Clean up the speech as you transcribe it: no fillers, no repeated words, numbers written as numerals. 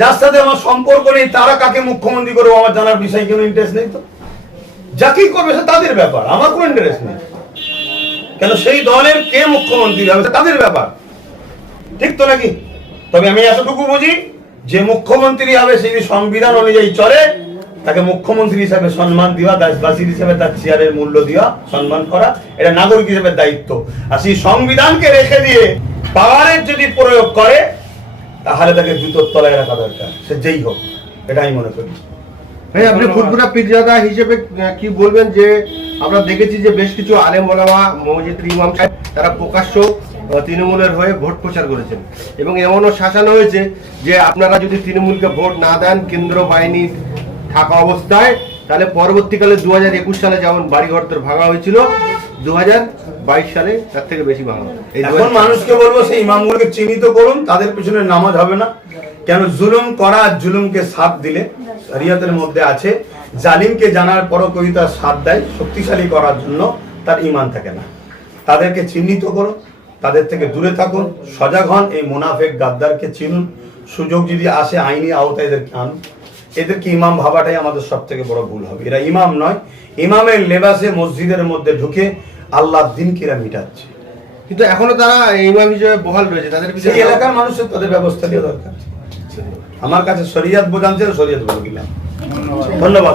যার সাথে আমার সম্পর্ক নেই তারা কাকে মুখ্যমন্ত্রী করবো আমার জানার বিষয় কোনো ইন্টারেস্ট নেই। তো যাকেই করবে সে তাদের ব্যাপার, আমার কোনো ইন্টারেস্ট নেই। কেন সেই দলের কে মুখ্যমন্ত্রী হবে তাদের ব্যাপার, ঠিক তো নাকি? তবে আমি এতটুকু বুঝি যে মুখ্যমন্ত্রী হবে সেই সংবিধান অনুযায়ী চলে, তাকে মুখ্যমন্ত্রী হিসাবে সম্মান দেওয়া, দেশবাসী হিসেবে তার চেয়ারের মূল্য দেওয়া, সম্মান করা, এটা নাগরিক হিসেবে দায়িত্ব। আর সেই সংবিধানকে রেখে দিয়ে পাওয়ারের যদি প্রয়োগ করে তাহলে তাকে জুতোর তলায় রাখা দরকার, সে যেই হোক, এটা আমি মনে করি। ভাই আপনি ফুরফুরা পীরজাদা হিসেবে কি বলবেন যে আমরা দেখেছি যে বেশ কিছু আলেম ওলামা মসজিদের ইমাম সাহেব তারা প্রকাশ্য তৃণমূলের হয়ে ভোট প্রচার করেছেন এবং এমনও শাসানো হয়েছে যে আপনারা যদি তৃণমূলকে ভোট না দেন কেন্দ্র বাহিনী থাকা অবস্থায় তাহলে পরবর্তীকালে 2021 সালে যেমন বাড়িঘরদের ভাঙা হয়েছিল 2022 সালে তার থেকে বেশি ভাঙা। এখন মানুষকে বলবো সেই ইমামগুলোকে চিহ্নিত করুন, তাদের পিছনে নামাজ হবে না। কেন জুলুম করা, জুলুমকে সাথ দিলে শরিয়তের মধ্যে আছে জালিমকে জানার পরও কেউ তার সাথ দেয় শক্তিশালী করার জন্য, তার ঈমান থাকে না। তাদেরকে চিহ্নিত করুন, তাদের থেকে দূরে থাকুন, সজাগ হন, এই মুনাফেক গাদ্দারকে চিনুন, সুযোগ যদি আসে আইনি আওতায় এদেরকে আনুন। এদেরকে ইমাম ভাবাটাই আমাদের সব থেকে বড় ভুল হবে। এরা ইমাম নয়, ইমামের লেবাসে মসজিদের মধ্যে ঢুকে আল্লাহর দিনকে এরা মিটাচ্ছে। কিন্তু এখনো তারা ইমাম হিসেবে বহাল রয়েছে, তাদের সেই এলাকার মানুষের তাদের ব্যবস্থা দেওয়া দরকার। আমার কাছে শরিয়ত বোঝাচ্ছে, শরিয়ত বলে দিলাম। ধন্যবাদ।